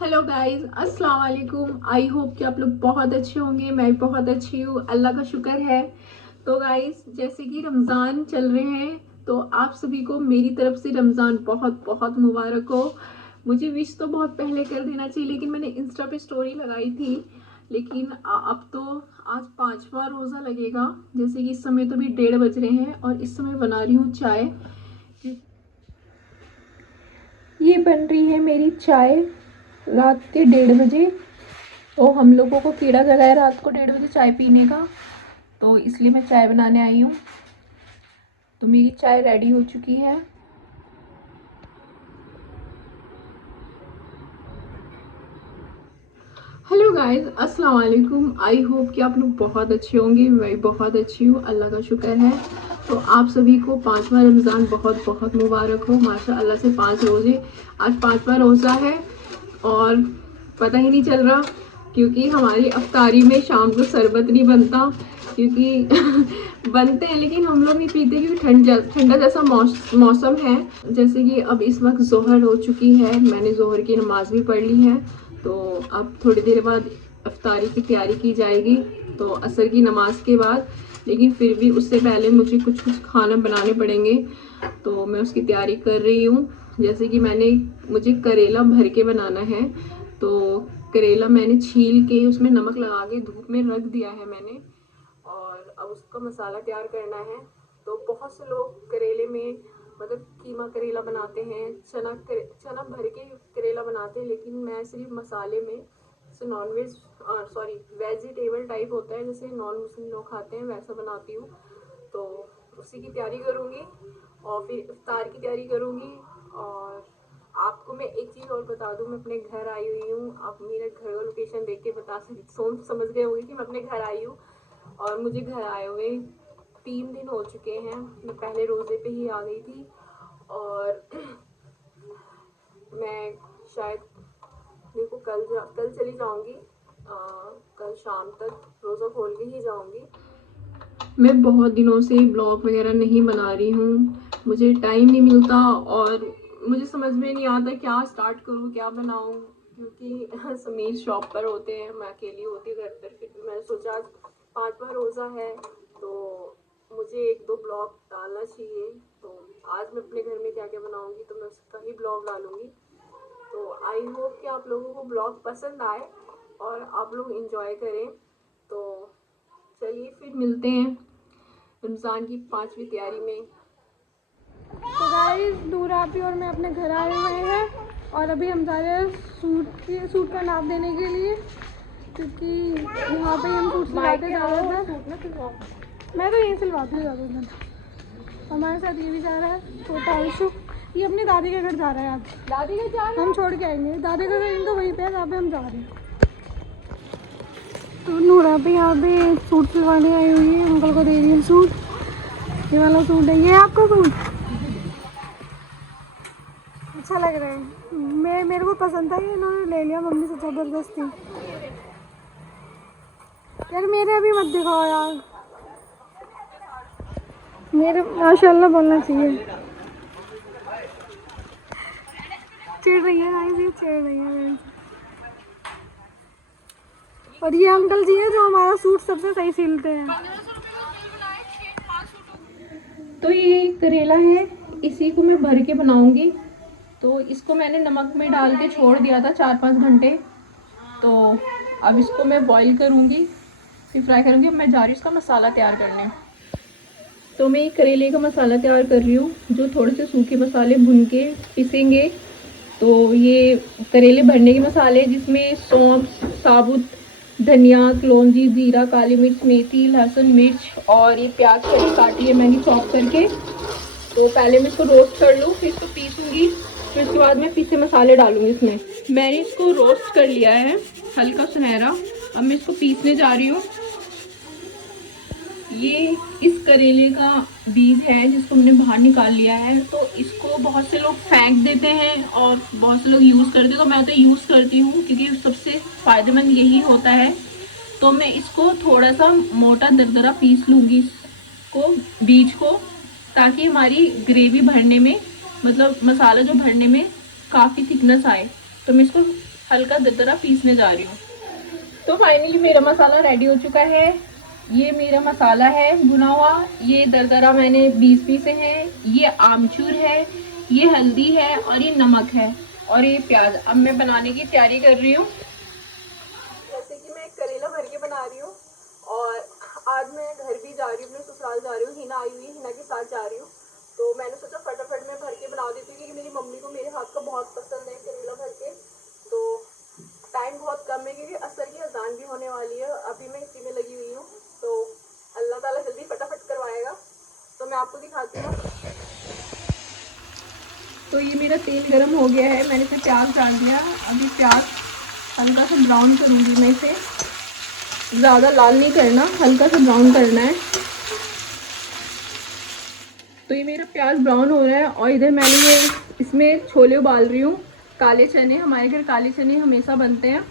Hello guys, अस्सलाम वालेकुम। I hope कि आप लोग बहुत अच्छे होंगे। मैं भी बहुत अच्छी हूँ, अल्लाह का शुक्र है। तो गाइस, जैसे कि रमज़ान चल रहे हैं तो आप सभी को मेरी तरफ से रमज़ान बहुत बहुत मुबारक हो। मुझे विश तो बहुत पहले कर देना चाहिए, लेकिन मैंने इंस्टा पे स्टोरी लगाई थी। लेकिन अब तो आज 5वां रोज़ा लगेगा। जैसे कि इस समय तो भी 1:30 बज रहे हैं और इस समय बना रही हूँ चाय। ये बन रही है मेरी चाय रात के 1:30 बजे। तो हम लोगों को कीड़ा लगा है रात को 1:30 बजे चाय पीने का, तो इसलिए मैं चाय बनाने आई हूँ। तो मेरी चाय रेडी हो चुकी है। हेलो गाइस, अस्सलाम वालेकुम। आई होप कि आप लोग बहुत अच्छे होंगे। मैं भी बहुत अच्छी हूँ, अल्लाह का शुक्र है। तो आप सभी को 5वां रमज़ान बहुत बहुत मुबारक हो। माशाअल्लाह से 5 रोज़े, आज 5वां रोज़ा है और पता ही नहीं चल रहा, क्योंकि हमारी अफ्तारी में शाम को शरबत नहीं बनता। क्योंकि बनते हैं लेकिन हम लोग नहीं पीते, क्योंकि ठंडा जैसा मौसम है। जैसे कि अब इस वक्त जोहर हो चुकी है, मैंने जोहर की नमाज भी पढ़ ली है। तो अब थोड़ी देर बाद अफ्तारी की तैयारी की जाएगी, तो असर की नमाज के बाद। लेकिन फिर भी उससे पहले मुझे कुछ कुछ खाना बनाने पड़ेंगे, तो मैं उसकी तैयारी कर रही हूँ। जैसे कि मुझे करेला भर के बनाना है। तो करेला मैंने छील के उसमें नमक लगा के धूप में रख दिया है मैंने, और अब उसका मसाला तैयार करना है। तो बहुत से लोग करेले में मतलब कीमा करेला बनाते हैं, चना भर के करेला बनाते हैं, लेकिन मैं सिर्फ मसाले में जैसे non veg sorry vegetable type होता है, जैसे नॉन मुस्लिम लोग खाते हैं वैसा बनाती हूँ। तो उसी की तैयारी करूँगी और फिर इफ्तार की तैयारी करूँगी। और आपको मैं एक चीज़ और बता दूँ, मैं अपने घर आई हुई हूँ। आप मेरे घर का लोकेशन देख के सोच समझ गए होंगे कि मैं अपने घर आई हूँ। और मुझे घर आए हुए 3 दिन हो चुके हैं। मैं पहले रोज़े पे ही आ गई थी और मैं शायद देखो कल चली जाऊंगी। कल शाम तक रोज़ा खोल के ही जाऊंगी। मैं बहुत दिनों से ब्लॉग वगैरह नहीं बना रही हूँ, मुझे टाइम नहीं मिलता और मुझे समझ में नहीं आता क्या स्टार्ट करूँ, क्या बनाऊँ। क्योंकि समीर शॉप पर होते हैं, मैं अकेली होती घर पर। फिर मैंने सोचा आज 5वां रोज़ा है तो मुझे 1-2 ब्लॉग डालना चाहिए। तो आज मैं अपने घर में क्या क्या बनाऊँगी तो मैं उसका ही ब्लॉग डालूँगी। तो आई होप कि आप लोगों को ब्लॉग पसंद आए और आप लोग इंजॉय करें। तो चलिए फिर मिलते हैं रमज़ान की 5वीं तैयारी में। तो गाइस, नूर आपी और मैं अपने घर आए हुए हैं और अभी हम जा रहे हैं सूट का नाप देने के लिए, क्योंकि वहाँ पे हम सूट सिलाते ज़्यादातर। मैं तो यहीं सिलवाती हूँ ज़्यादातर। हमारे साथ ये भी जा रहा है छोटा आयुषु। ये अपनी दादी के घर जा रहा है आज। दादी के जा हम छोड़ के आएंगे। दादी का घर इनको वहीं पे है जहाँ पे हम जा रहे हैं। तो नूरा भी यहाँ पे सूट सिलवाने आई हुई है, अंकल को दे रही है सूट। ये वाला सूट है, ये आपका सूट अच्छा लग रहा है। मेरे को पसंद था, ये इन्होंने ले लिया मम्मी से ज़बरदस्ती। यार मेरे अभी मत दिखाओ यार, मेरे माशाल्लाह बोलना चाहिए। चिढ़ रही है गाइस, ये चिढ़ रही है। और ये अंकल जी है जो हमारा सूट सबसे सही सिलते हैं। तो ये करेला है, इसी को मैं भर के बनाऊंगी। तो इसको मैंने नमक में डाल के छोड़ दिया था 4-5 घंटे। तो अब इसको मैं बॉईल करूंगी, फिर फ्राई करूंगी। अब मैं जा रही हूँ इसका मसाला तैयार करने। तो मैं ये करेले का मसाला तैयार कर रही हूँ, जो थोड़े से सूखे मसाले भुन के पिसेंगे। तो ये करेले भरने के मसाले, जिसमें सौंफ, साबुत धनिया, कलौंजी, जीरा, काली मिर्च, मेथी, लहसुन, मिर्च और ये प्याज कड़ी काटी है मैंने चॉप करके। तो पहले मैं इसको रोस्ट कर लूँ, फिर इसको पीसूँगी, फिर उसके बाद मैं पीसे मसाले डालूँगी इसमें। मैंने इसको रोस्ट कर लिया है हल्का सुनहरा। अब मैं इसको पीसने जा रही हूँ। ये इस करेले का बीज है जिसको हमने बाहर निकाल लिया है। तो इसको बहुत से लोग फेंक देते हैं और बहुत से लोग यूज़ करते हैं, तो मैं तो यूज़ करती हूँ क्योंकि सबसे फ़ायदेमंद यही होता है। तो मैं इसको थोड़ा सा मोटा दरदरा पीस लूँगी इसको, बीज को, ताकि हमारी ग्रेवी भरने में, मतलब मसाला जो भरने में काफ़ी थिकनेस आए। तो मैं इसको हल्का दरदरा पीसने जा रही हूँ। तो फाइनली मेरा मसाला रेडी हो चुका है। ये मेरा मसाला है भुना हुआ, ये दरदरा मैंने 20 पीसे हैं, ये आमचूर है, ये हल्दी है और ये नमक है और ये प्याज। अब मैं बनाने की तैयारी कर रही हूँ। जैसे कि मैं करेला भर के बना रही हूँ और आज मैं घर भी जा रही हूँ, अपने ससुराल जा रही हूँ, हिना आई हुई है, हिना के साथ जा रही हूँ। तो मैंने सोचा फटाफट में भर के बना देती हूँ क्योंकि मेरी मम्मी को मेरे हाथ का बहुत पसंद है करेला भर के। तो टाइम बहुत कम है क्योंकि असर की अजान भी होने वाली है, अभी मैं इसी में लगी हुई हूँ। तो अल्लाह ताला जल्दी फटाफट करवाएगा। तो मैं आपको दिखाती हूँ। तो ये मेरा तेल गरम हो गया है, मैंने इसमें प्याज डाल दिया। अभी प्याज हल्का सा ब्राउन करूँगी मैं इसे, ज़्यादा लाल नहीं करना, हल्का सा ब्राउन करना है। तो ये मेरा प्याज ब्राउन हो रहा है और इधर मैंने ये इसमें छोले उबाल रही हूँ, काले चने। हमारे घर काले चने हमेशा बनते हैं,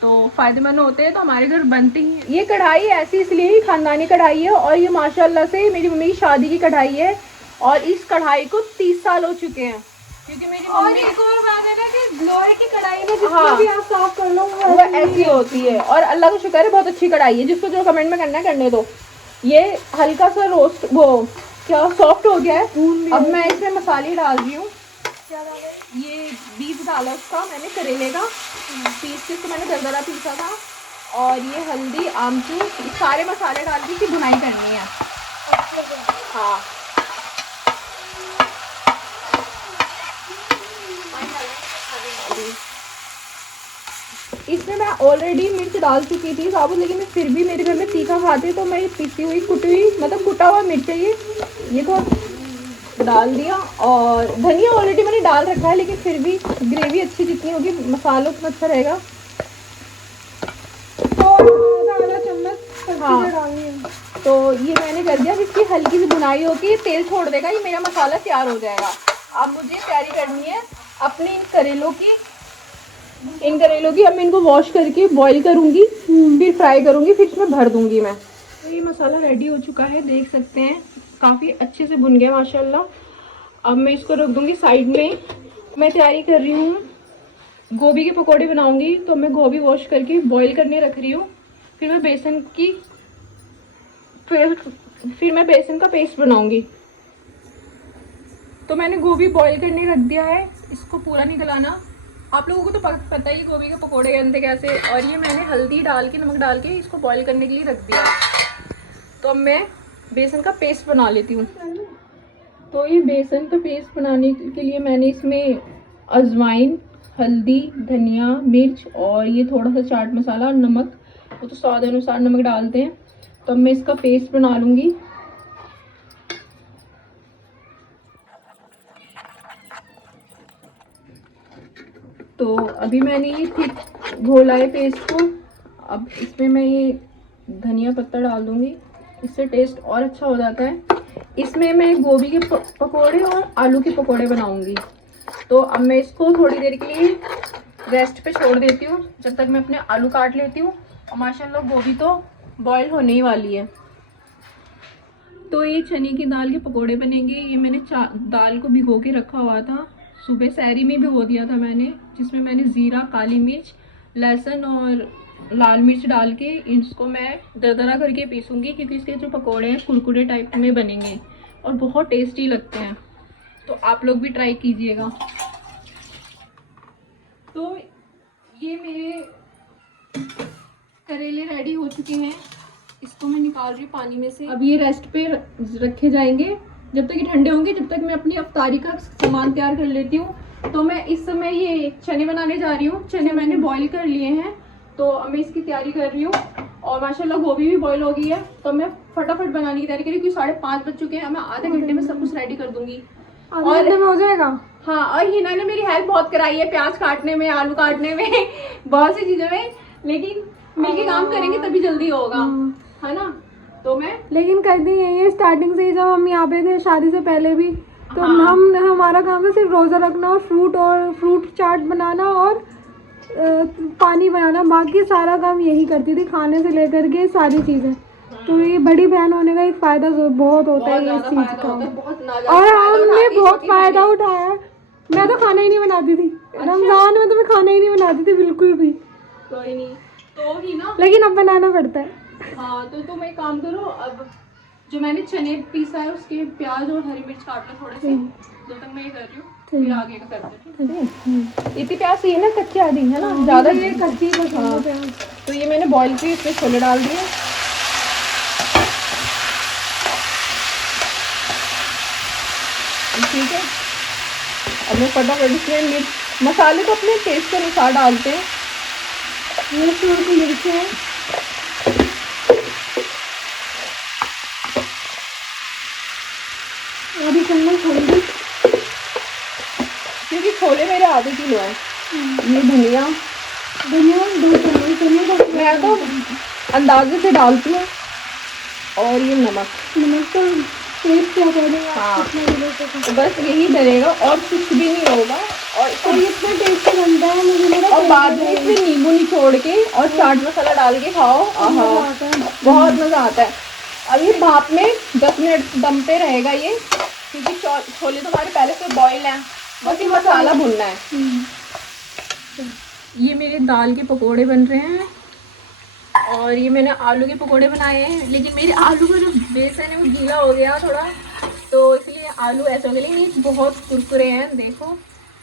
तो फ़ायदेमंद होते हैं, तो हमारे घर बनते ही। ये कढ़ाई ऐसी इसलिए ही खानदानी कढ़ाई है और ये माशाल्लाह से मेरी मम्मी की शादी की कढ़ाई है और इस कढ़ाई को 30 साल हो चुके हैं क्योंकि मेरी मम्मी। एक और बात है ना कि लोहे की कढ़ाई में जितना भी आप साफ कर लो वो ऐसी होती है और अल्लाह का शुक्र है बहुत अच्छी कढ़ाई है। जिसको जो कमेंट में करना है करने दो। ये हल्का सा रोस्ट वो क्या सॉफ्ट हो गया है। अब मैं इसमें मसाले डाल रही हूँ। ये बीज डाला उसका मैंने करेले का, पीस के इसको मैंने दरदरा पीसा था। और ये हल्दी आमचूर सारे मसाले डाल के इसकी भुनाई करनी है। हाँ इसमें मैं ऑलरेडी मिर्च डाल चुकी थी साबुत, लेकिन फिर भी मेरे घर में तीखा खाते तो मैं पिसी हुई कुटी हुई मतलब कुटा हुआ मिर्च है ये तो डाल दिया। और धनिया ऑलरेडी मैंने डाल रखा है, लेकिन फिर भी ग्रेवी अच्छी जितनी होगी मसालों उतना अच्छा रहेगा। आधा चम्मच हाँ तो ये मैंने कर दिया। इसकी हल्की सी बुनाई होगी, तेल छोड़ देगा, ये मेरा मसाला तैयार हो जाएगा। अब मुझे तैयारी करनी है अपने इन करेलों की। अब मैं इनको वॉश करके बॉईल करूँगी, फिर फ्राई करूँगी, फिर इसमें भर दूँगी मैं। तो ये मसाला रेडी हो चुका है, देख सकते हैं काफ़ी अच्छे से भुन गया माशाल्लाह। अब मैं इसको रख दूँगी साइड में। मैं तैयारी कर रही हूँ गोभी के पकोड़े बनाऊँगी, तो मैं गोभी वॉश करके बॉईल करने रख रही हूँ। फिर मैं बेसन का पेस्ट बनाऊँगी। तो मैंने गोभी बॉईल करने रख दिया है, इसको पूरा नहीं गलाना। आप लोगों को तो पता ही गोभी के पकोड़े बनते कैसे। और ये मैंने हल्दी डाल के नमक डाल के इसको बॉईल करने के लिए रख दिया। तो अब मैं बेसन का पेस्ट बना लेती हूँ। तो ये बेसन का पेस्ट बनाने के लिए मैंने इसमें अजवाइन, हल्दी, धनिया, मिर्च और ये थोड़ा सा चाट मसाला और नमक, वो तो स्वाद अनुसार नमक डालते हैं। तो अब मैं इसका पेस्ट बना लूँगी। तो अभी मैंने ये ठीक घोला है पेस्ट को। अब इसमें मैं ये धनिया पत्ता डाल दूँगी, इससे टेस्ट और अच्छा हो जाता है। इसमें मैं गोभी के पकोड़े और आलू के पकोड़े बनाऊँगी। तो अब मैं इसको थोड़ी देर के लिए रेस्ट पे छोड़ देती हूँ जब तक मैं अपने आलू काट लेती हूँ। और माशाल्लाह गोभी तो बॉईल होने ही वाली है। तो ये चने की दाल के पकोड़े बनेंगे। ये मैंने दाल को भिगो के रखा हुआ था, सुबह सहरी में भिगो दिया था मैंने, जिसमें मैंने ज़ीरा, काली मिर्च, लहसुन और लाल मिर्च डाल के इसको मैं दरदरा करके पीसूँगी क्योंकि इसके जो पकोड़े हैं कुरकुरे टाइप में बनेंगे और बहुत टेस्टी लगते हैं। तो आप लोग भी ट्राई कीजिएगा। तो ये मेरे करेले रेडी हो चुके हैं, इसको मैं निकाल रही हूँ पानी में से। अब ये रेस्ट पे रखे जाएंगे जब तक ये ठंडे होंगे, जब तक मैं अपनी अफ्तारी का सामान तैयार कर लेती हूँ। तो मैं इस समय ये चने बनाने जा रही हूँ। चने मैंने बॉईल कर लिए हैं, तो अब मैं इसकी तैयारी कर रही हूँ। और माशाल्लाह गोभी भी बॉईल हो गई है, तो मैं फटाफट बनाने की तैयारी करी क्योंकि 5:30 बज चुके हैं। मैं आधे घंटे में सब कुछ रेडी कर दूंगी और में हो जाएगा। हाँ, और हिना ने मेरी हेल्प बहुत कराई है प्याज काटने में, आलू काटने में, बहुत सी चीज़ों में, लेकिन मिलके काम करेंगे तभी जल्दी होगा, है ना। तो मैं लेकिन करती यही है स्टार्टिंग से ही, जब हम यहाँ पे थे शादी से पहले भी, तो हमारा काम है सिर्फ रोज़ा रखना और फ्रूट चाट बनाना और पानी बनाना, बाकी सारा काम यही करती थी, खाने से लेकर के सारी चीज़ें। तो ये बड़ी बहन होने का एक फ़ायदा बहुत होता है इस चीज़ का, और हमने बहुत फ़ायदा उठाया है। मैं तो खाना ही नहीं बनाती थी, रमज़ान में तो मैं खाना ही नहीं बनाती आती थी बिल्कुल भी, कोई नहीं, तो ही ना। लेकिन अब बनाना पड़ता है। हाँ तो तुम एक काम करो, अब जो मैंने चने पीसा है उसके प्याज और हरी मिर्च काट लो थोड़े से, जब तक मैं ये कर रही हूँ फिर आगे का करते हैं। इतनी प्याज सही है ना, कच्ची आधी है ना, ज़्यादा कच्ची पसंद है हाँ। प्याज। तो ये मैंने बॉईल की, इसमें छोले डाल दिए। ठीक है, अब मैं फटाफट इसमें मिर्च मसाले तो अपने टेस्ट के अनुसार डालते हैं। ये सूरज मिर्च है, अभी चम्मच हल्दी, क्योंकि छोले मेरे आधे किलो हैं। ये धनिया धनिया 2 चम्मच, मैं तो अंदाजे से डालती हूँ, और ये नमक तो टेस्ट क्या करेगा? हाँ। कितना मिलेगा? तो बस यही डलेगा और कुछ भी नहीं होगा। और ये इतना टेस्टी बनता है, मुझे लगा और बाद में इसमें नींबू निचोड़ के और चाट मसाला डाल के खाओ, आहा आता है। बहुत मज़ा आता है। अब ये भाप में 10 मिनट दम पे रहेगा ये, क्योंकि छोले तो हमारे पहले से बॉईल हैं, बस ये मसाला भुनना है। ये मेरे दाल के पकोड़े बन रहे हैं, और ये मैंने आलू के पकोड़े बनाए हैं, लेकिन मेरे आलू का जो बेसन है वो गीला हो गया थोड़ा, तो इसलिए आलू ऐसे हो गए, लेकिन ये बहुत कुरकुरे हैं देखो।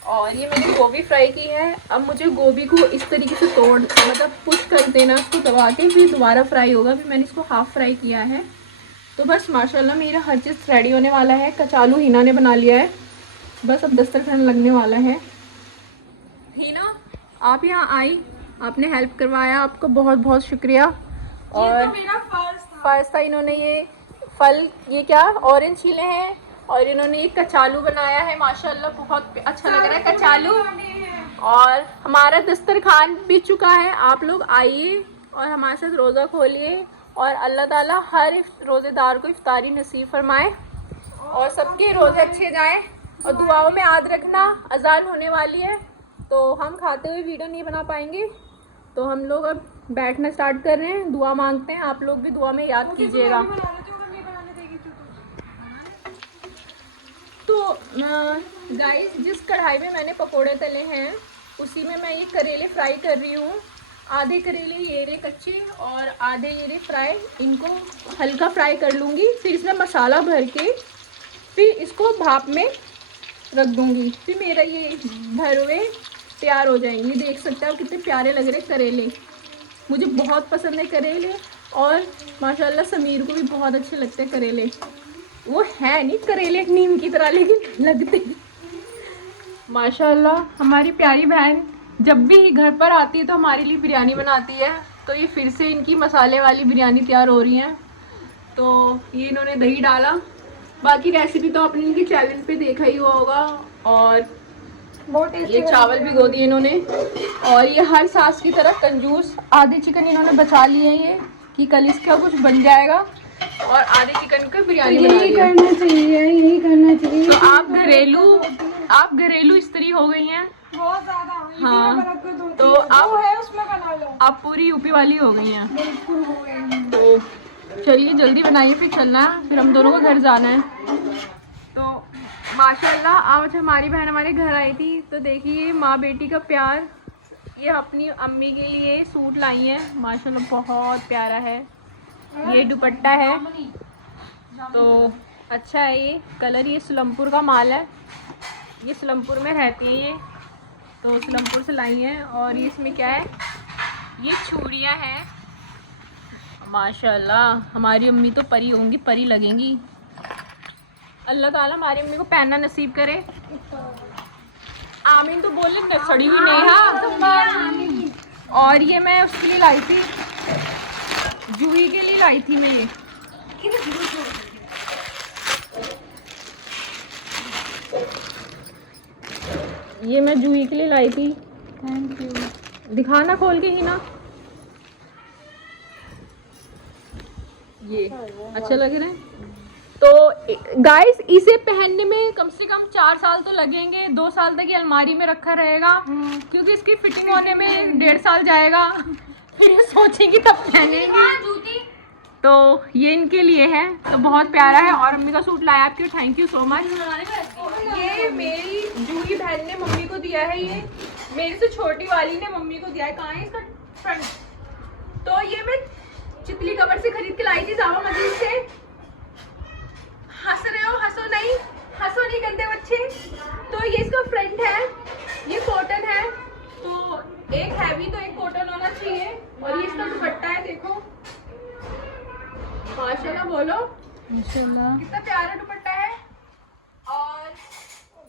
और ये मैंने गोभी फ्राई की है। अब मुझे गोभी को इस तरीके से तोड़, मतलब पुश कर देना उसको दबा के, फिर दोबारा फ्राई होगा। फिर मैंने इसको हाफ़ फ्राई किया है। तो बस माशाल्लाह मेरा हर चीज़ रेडी होने वाला है। कचालू हिना ने बना लिया है, बस अब दस्तरखान लगने वाला है। हिना आप यहाँ आई, आपने हेल्प करवाया, आपका बहुत बहुत शुक्रिया। और तो मेरा फर्स्ट था। इन्होंने ये फल, ये क्या ऑरेंज छीले हैं, और इन्होंने ये कचालू बनाया है। माशाल्लाह बहुत अच्छा लग रहा है कचालू। और हमारा दस्तरखान भी चुका है। आप लोग आइए और हमारे साथ रोज़ा खोलिए, और अल्लाह ताला हर रोज़ेदार को इफ्तारी नसीब फरमाए, और सबके रोज़े अच्छे जाएं। और दुआओं में याद रखना, अजान होने वाली है, तो हम खाते हुए वीडियो नहीं बना पाएंगे, तो हम लोग अब बैठना स्टार्ट कर रहे हैं। दुआ मांगते हैं, आप लोग भी दुआ में याद कीजिएगा। तो गाइस, जिस कढ़ाई में मैंने पकोड़े तले हैं उसी में मैं ये करेले फ्राई कर रही हूँ। आधे करेले ये रहे कच्चे और आधे ये रहे फ्राई। इनको हल्का फ्राई कर लूँगी, फिर इसमें मसाला भर के फिर इसको भाप में रख दूँगी। फिर मेरा ये भरवे तैयार हो जाएंगे। देख सकते हैं आप कितने प्यारे लग रहे करेले, मुझे बहुत पसंद है करेले, और माशाल्लाह समीर को भी बहुत अच्छे लगते हैं करेले। वो है नहीं करेले नीम की तरह, लेकिन लगते माशाल्लाह। हमारी प्यारी बहन जब भी घर पर आती है तो हमारे लिए बिरयानी बनाती है। तो ये फिर से इनकी मसाले वाली बिरयानी तैयार हो रही है। तो ये इन्होंने दही डाला, बाकी रेसिपी तो आपने इनके चैनल पे देखा ही हुआ होगा। और बहुत ये चावल भिगो दिए इन्होंने, और ये हर सास की तरह कंजूस। आधे चिकन इन्होंने बचा लिए हैं ये, कि कल इसका कुछ बन जाएगा, और आधे चिकन का बिरयानी बना यही लिया। करना चाहिए, यही करना चाहिए। तो आप घरेलू स्त्री हो गई हैं बहुत ज्यादा। हाँ, तो तो आप है उसमें बना लो। आप पूरी यूपी वाली हो गई हैं। बिल्कुल हो गए हैं। तो चलिए जल्दी बनाइए, फिर चलना है, फिर हम दोनों को घर जाना है। तो माशाल्लाह आज हमारी बहन हमारे घर आई थी, तो देखिए माँ बेटी का प्यार। ये अपनी अम्मी के लिए सूट लाई हैं, माशाल्लाह बहुत प्यारा है। ये दुपट्टा है, तो अच्छा है ये कलर। ये सुलमपुर का माल है, ये सुलमपुर में रहती है ये, तो सुलमपुर से लाई हैं। और ये इसमें क्या है, ये चूड़ियाँ हैं। माशाल्लाह हमारी अम्मी तो परी होंगी, परी लगेंगी। अल्लाह ताला हमारी अम्मी को पहनना नसीब करे। आमीन तो बोले न, सड़ी हुई नेहा। और ये मैं उसके लिए लाई थी, जूही के लिए लाई थी मैं ये मैं जूही के लिए लाई थी। Thank you. दिखाना खोल के ही ना, ये अच्छा लग रहा है। तो गाइस इसे पहनने में कम से कम 4 साल तो लगेंगे, 2 साल तक ये अलमारी में रखा रहेगा, क्योंकि इसकी फिटिंग होने में 1.5 साल जाएगा। फिर ये सोचेंगी तब पहनेंगे। तो ये इनके लिए है, तो बहुत प्यारा है। और अम्मी का सूट लाया आपके, थैंक यू सो मच। ये मेरी जूही बहन ने मम्मी को दिया है, ये मेरे से छोटी वाली ने मम्मी को दिया है। कहाँ है इसका फ्रंट? तो ये मैं चितली कवर से खरीद के लाई थी जामा मस्जिद से। हंस रहे हो? हंसो नहीं, हंसो नहीं गंदे बच्चे। तो ये इसका फ्रंट है, ये कॉटन है, तो एक हैवी तो एक कॉटन होना चाहिए। और ये इसका दुपट्टा है, देखो माशाल्लाह, बोलो माशाल्लाह। कितना प्यारा दुपट्टा है। और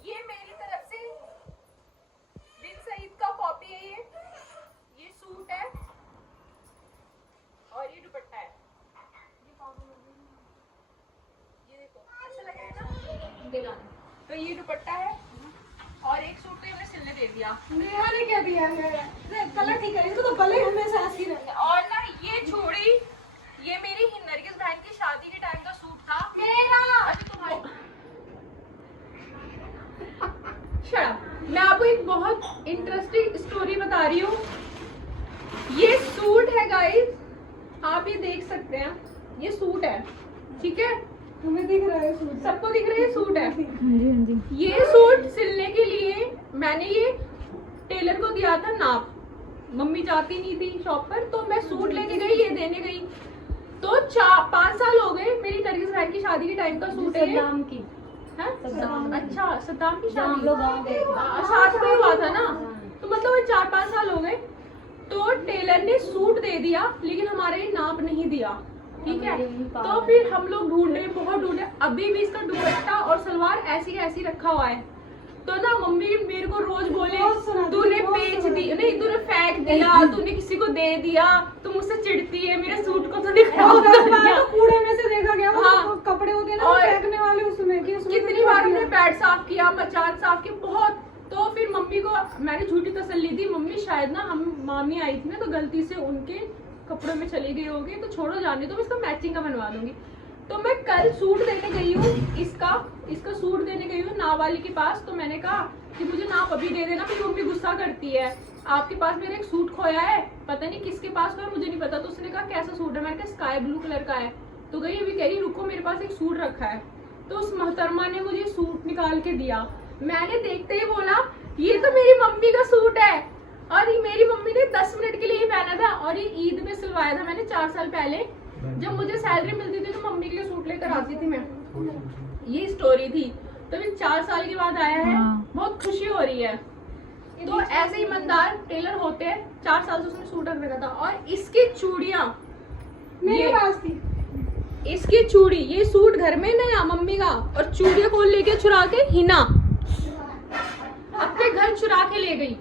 ये मेरी तरफ से बिन सईद का कॉपी है। ये सूट है और ये दुपट्टा है। ये देखो अच्छा लग रहा है ना दिलाना। तो ये दुपट्टा है और एक सूट तो ये मैंने सिलने दे दिया। नेहा ने क्या दिया है? कलर ठीक है इसको, तो कलर हमेशा ऐसी रहता है। और ना ये छोड़ी, ये मेरी नरगिस बहन की शादी के टाइम का सूट था मेरा। अभी तुम्हारी। शट, मैं आपको एक बहुत इंटरेस्टिंग स्टोरी बता रही हूँ। ये सूट है गाइस, आप ये देख सकते हैं, ये सूट है, ठीक है? तुम्हें दिख रहा है सूट? सबको दिख रहा है सूट है। हाँ जी हाँ जी। ये सूट सिलने के लिए मैंने ये टेलर को दिया था नाप। मम्मी जाती नहीं थी शॉप पर, तो मैं सूट लेके गई, ये देने गई। तो 5 साल हो गए, मेरी नरगिस बहन की शादी के टाइम का सूट है ये। सद्दाम की। हैं? सद्दाम। अच्छा, सद्दाम की हम शादी लोग गाँव गए थे। साथ में हुआ था ना, तो मतलब वो 4-5 साल हो गए। तो टेलर ने सूट दे दिया लेकिन हमारा ये नाप नहीं दिया, ठीक है? तो फिर हम लोग ढूंढे, बहुत ढूंढे, अभी भी इसका दुपट्टा और सलवार ऐसी ऐसी रखा हुआ है। तो ना मम्मी मेरे को रोज बोले तूने बेच दी, नहीं तूने फेंक दिया, तूने किसी को दे दिया, तू मुझसे चिढ़ती है, मेरे सूट को तूने खराब कर दिया। तो कूड़े में से देखा गया वो हाँ। कपड़े होते हैं ना और फेंकने वाले, उसमें कि उसमें कितनी बार हमने बेड साफ किया, मचान साफ किया, बहुत। तो फिर मम्मी को मैंने झूठी तसल्ली दी, मम्मी शायद ना हम मामी आई थी ना, तो गलती से उनके कपड़ों में चली गई होगी, तो छोड़ो जाने दो, मैं इसका मैचिंग का बनवा लूंगी। तो मैं कल सूट देने गई हूँ, इसका सूट देने गई हूँ नाप वाली के पास। तो मैंने कहा कि मुझे नाप अभी दे देना, फिर मम्मी गुस्सा करती है, आपके पास मेरा एक सूट खोया है, पता नहीं किसके पास खोया, मुझे नहीं पता। तो उसने कहा कैसा सूट है? मैंने कहा स्काई ब्लू कलर का है। तो गई अभी, कह रही रुको मेरे पास एक सूट रखा है। तो उस मोहतरमा ने मुझे सूट निकाल के दिया। मैंने देखते ही बोला ये तो मेरी मम्मी का सूट है। और ये मेरी मम्मी ने 10 मिनट के लिए पहना था, और ये ईद में सिलवाया था मैंने 4 साल पहले। जब मुझे सैलरी मिलती थी तो मम्मी के लिए सूट लेकर आती थी मैं। ये स्टोरी थी। तो फिर 4 साल के बाद आया है, बहुत खुशी हो रही है। तो ऐसे ईमानदार टेलर होते हैं, 4 साल से उसने सूट रख रखा था। और इसकी चूड़ियां मेरे पास थी। इसकी चूड़ी, ये सूट घर में नया मम्मी का, और चूड़ियां कौन लेके चुरा के? हिना अपने घर चुरा के ले गई,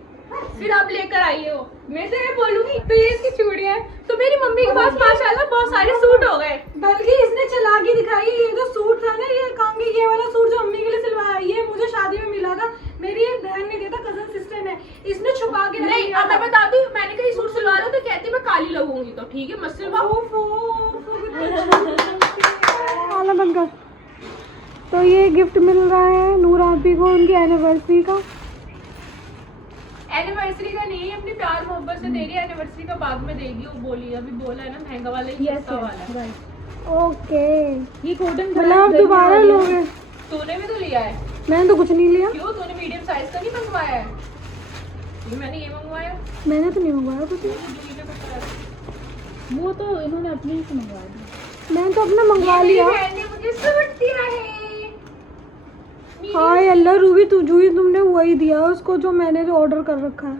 फिर आप लेकर आई हो। मैं तो ये बोलूंगी तो ये इसकी चूड़ियां है। तो मेरी मम्मी के पास माशाल्लाह बहुत सारे सूट हो गए। बल्कि इसने चालाकी दिखाई, ये जो सूट था ना, ये कहूंगी ये वाला सूट जो मम्मी के लिए सिलवाया, ये मुझे शादी में मिला था, मेरी एक बहन ने दिया था, कजन सिस्टर ने, इसने छुपा के नहीं, अब मैं बता दूं, मैंने कहीं सूट सिलवा लो तो कहती मैं काली लगूंगी, तो ठीक है मत सिलवाओ। बंद कर। तो ये गिफ्ट मिल रहा है नूर आबी को उनकी एनिवर्सरी का। एनिवर्सरी का नहीं, अपनी प्यार मोहब्बत से दे रही है। एनिवर्सरी का बाद में देगी, वो बोली अभी बोला है ना महंगा वाला ही सस्ता वाला है। ओके, ये कॉटन मतलब आप दोबारा लोगे? तूने भी तो लिया है। मैंने तो कुछ नहीं लिया। क्यों? तूने मीडियम साइज का नहीं मंगवाया है? ये मैंने ये मंगवाया। मैंने तो नहीं मंगवाया कुछ। वो तो इन्होंने अपने ही से मंगवा दिया। मैंने तो अपना मंगवा लिया। मुझे सूट दिया है। हाय अल्लाह रूबी, तुझे तुमने वही दिया उसको जो मैंने ऑर्डर कर रखा है।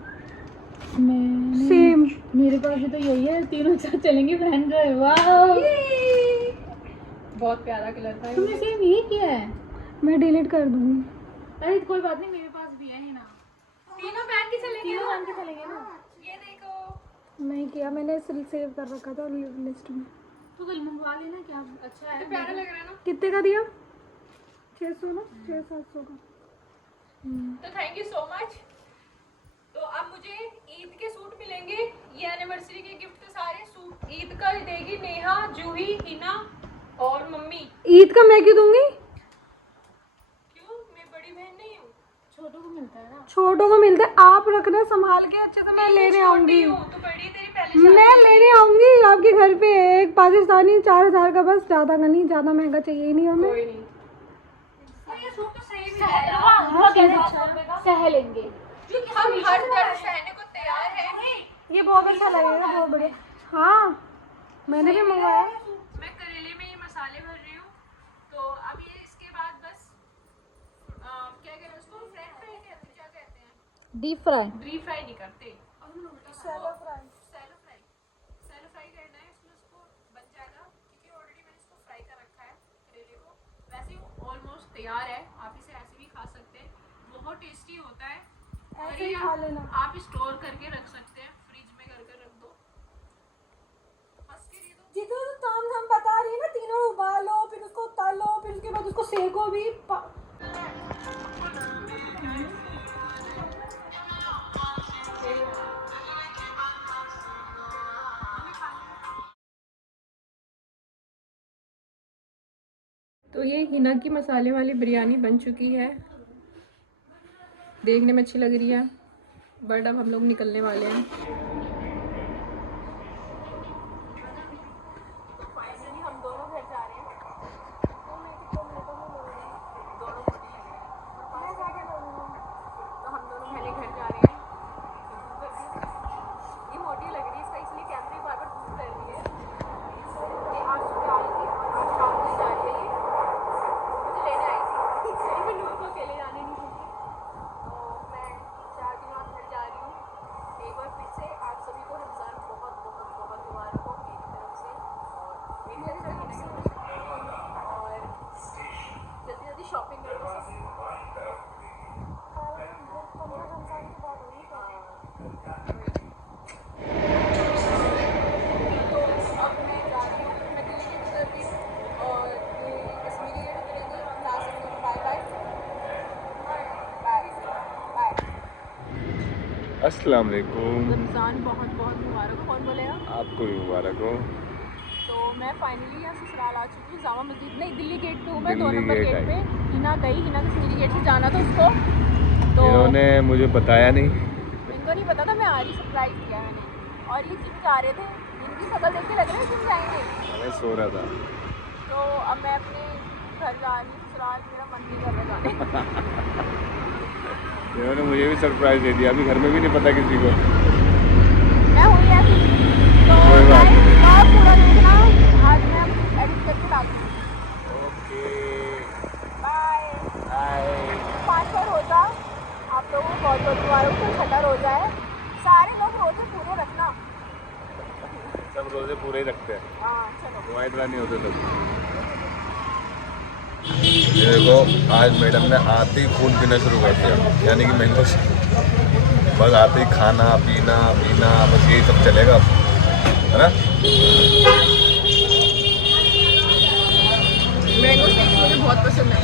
सेम मेरे पास भी तो यही है, तीनों साथ चलेंगे पहन रहे। वाह बहुत प्यारा कलर था। तुमने सेम यही किया है? मैं डिलीट कर दूंगी। अरे कोई बात नहीं, मेरे पास भी है ना। तीनों पहन के चलेंगे, तीनों पहन के चलेंगे ना। ये देखो, नहीं किया मैंने, सेव कर रखा था लिस्ट में। तो कल मंगवा लेना, क्या अच्छा है, तो प्यारा लग रहा है ना। कितने का दिया? 600 ना, 600-700 का। तो थैंक यू सो मच। तो अब मुझे ईद के सूट मिलेंगे, ये एनिवर्सरी के गिफ्ट थे सारे सूट। ईद का देगी नेहा, जूही, हिना और मम्मी। ईद का मैं क्यों दूंगी? क्यों? मैं बड़ी बहन नहीं हूँ? छोटों को मिलता है ना। छोटों को मिलता है, आप रखना संभाल के अच्छे से। मैं लेने आऊंगी, तो बड़ी तेरी पहले मैं लेने आऊंगी आपके घर पे। एक पाकिस्तानी 4000 का, बस ज्यादा का नहीं, ज्यादा महंगा चाहिए ही नहीं हमें। कोई नहीं। ये सूट तो सही भी है, हाँ, सह लेंगे। हम हर दर्द सहने को तैयार हैं। ये बहुत अच्छा लगेगा, बहुत बढ़िया। हाँ मैंने भी मंगवाया। मैं करेले में ये मसाले भर रही हूँ। तो अब ये इसके बाद बस क्या कहते हैं उसको, फ्राई कहते हैं, क्या कहते हैं, डीप फ्राई। डीप फ्राई नहीं करते, शैलो फ्राई। सैलो फ्राई करना है। इसमें उसको बन जाएगा क्योंकि ऑलरेडी मैंने इसको फ्राई कर रखा है करेले को। वैसे ही ऑलमोस्ट तैयार है, आप इसे ऐसे भी खा सकते हैं, बहुत टेस्टी होता है। और ऐसे ही ये खा लेना। आप स्टोर करके रख सकते हैं, फ्रिज में करके रख दो। बस के लिए तो जितना तो ताम झाम बता रही है ना, तीनों उबालो फिर उसको तलो फिर उसके बाद उसको सेको भी। तो ये हिना की मसाले वाली बिरयानी बन चुकी है, देखने में अच्छी लग रही है। बट अब हम लोग निकलने वाले हैं। तो फाइनली हम दोनों घर जा रहे हैं। दोनों मोटी लग रही है। तो हम दोनों पहले घर जा रहे हैं। ये मोटी लग रही है, इसका इसलिए कैमरे बार बार दूर कर रही है। ये आज सुबह आई थी और आज शाम को जा रही है। ये मुझे लेने आई थी, मैं नूर को अकेले जाने नहीं दूँगी। तो मैं 4 दिन बाद घर जा रही हूँ। एक बार फिर से आप सभी को रमज़ान बहुत बहुत बहुत मुबारक हो मेरी तरफ से और मेरी तरफ से। और जल्दी जल्दी शॉपिंग कर लो सब। तो अब मैं जा रही हूँ, मैं दिल्ली गेट उतर रही हूँ और ये कश्मीरी गेट उतरेंगे। यहाँ से तो बाय बाय बाय बाय। अस्सलाम वालेकुम। रमज़ान बहुत बहुत मुबारक हो। कौन बोलेगा? आपको भी मुबारक हो। तो मैं फाइनली यहाँ ससुराल आ चुकी हूँ। जामा मस्जिद नहीं, दिल्ली गेट पे हूँ मैं, 2 दिल्ली नंबर गेट गेट आई। पे। हिना गई, हिना कश्मीरी गेट से जाना था उसको। तो इन्होंने मुझे बताया नहीं। इनको नहीं पता था मैं आ रही, सरप्राइज दिया मैंने। और ये जिम जा रहे थे, इनकी शक्ल देख के लग रहा है जिम जाएंगे। मैं सो रहा था। तो अब मैं अपने घर जा रही हूँ ससुराल, मेरा मन नहीं कर रहा जाने। इन्होंने मुझे भी सरप्राइज दे दिया, अभी घर में भी नहीं पता किसी को। मैं हुई ऐसी। तो कोई बात नहीं। ब्लॉग पूरा देखना, आज मैं एडिट करके डालती हूँ। Okay bye. बाय। 5वां रोज़ा आप लोगों को बहुत बहुत मुबारक हो। 6ठा रोज़ा है। सारे लोग रोज़े पूरे रखना। सब रोजे पूरे ही रखते हैं, हाँ चलो। वो इतना नहीं होते सब। ये देखो आज मैडम ने आते ही खून पीना शुरू कर दिया, यानी कि मैंगो शेक। बस आते ही खाना पीना पीना, बस यही सब चलेगा अब, है ना। मैंगो शेक मुझे बहुत पसंद है।